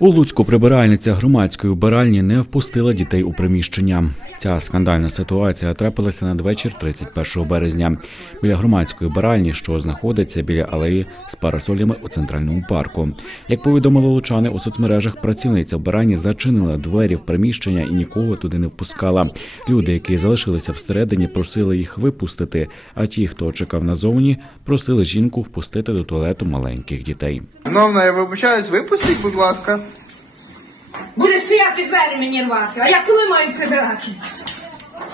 У Луцьку прибиральниця громадської вбиральні не впустила дітей у приміщення. Ця скандальна ситуація трапилася надвечір 31 березня біля громадської вбиральні, що знаходиться біля алеї з парасолями у центральному парку. Як повідомили лучани у соцмережах, працівниця вбиральні зачинила двері в приміщення і нікого туди не впускала. Люди, які залишилися всередині, просили їх випустити. А ті, хто чекав назовні, просили жінку впустити до туалету маленьких дітей. Шановна, я вибачаюсь, випустіть, будь ласка. Буде стояти двері мені рвати, а я коли маю прибирати?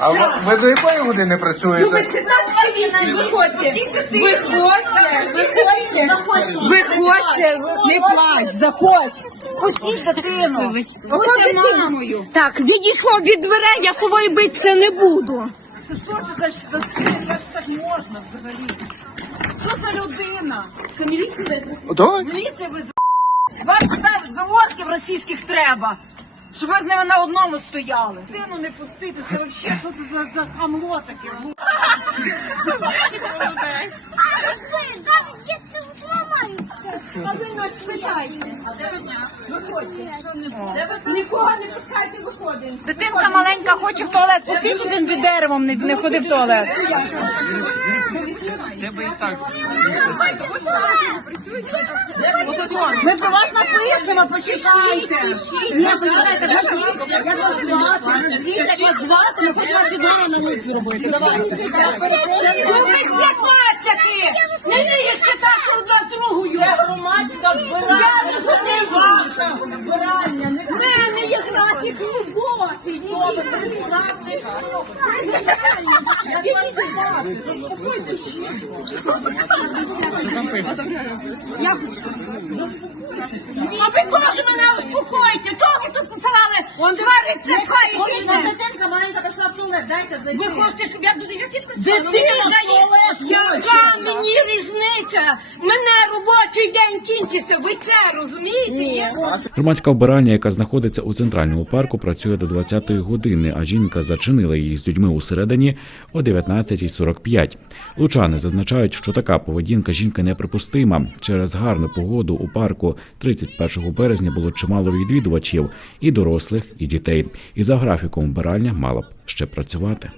А ви, ви до якої години Ну, без працюєте? 15 вісім, виходьте. Виходьте, виходьте, виходьте, не плач, заходь. Пустіть дитину. Будьте мамою. Так, відійшло від дверей, я собою битися не буду. Що це за, за як так можна взагалі? Що за людина? Викликати? Давай. Міліція ви з... Вам сюди виводків російських треба. Щоб ви з ними на одному стояли. Дину не пустити, це взагалі що це за, за хамло таке? А ви нас питайте. Виходьте. Нікого не пускайте, виходимо. Дитинка маленька хоче в туалет. Пусти, щоб він під деревом не, не ходив в туалет. Ми про вас напишемо, почекайте. Ні, почекайте, назвіться, як вас звати. Назвіться, як вас звати, ми хочемо вас відомо на ниць зробити. Давайте. Ну, без 15! Я не Це не вбиральня. Не В мене є графік роботи! хто ви представте. Як вас звати? Заспокойтесь. А ви теж мене успокойте! Посилали свариться, хай Ось дитинка маленька пішла в туалет, дайте зайти. Ви хочете, щоб я до 9 працювала? Ну, Дитина мені в туалет хоче. Яка мені різниця? Мене робочий день кінчиться, ви це розумієте? Громадська вбиральня, яка знаходиться у центральному парку, працює до 20-ї години, а жінка зачинила її з людьми усередині о 19.45. Лучани зазначають, що така поведінка жінки неприпустима. Через гарну погоду у парку 31 березня було чимало відвідувачів і дорослих, і дітей. І за графіком вбиральня мала б ще працювати.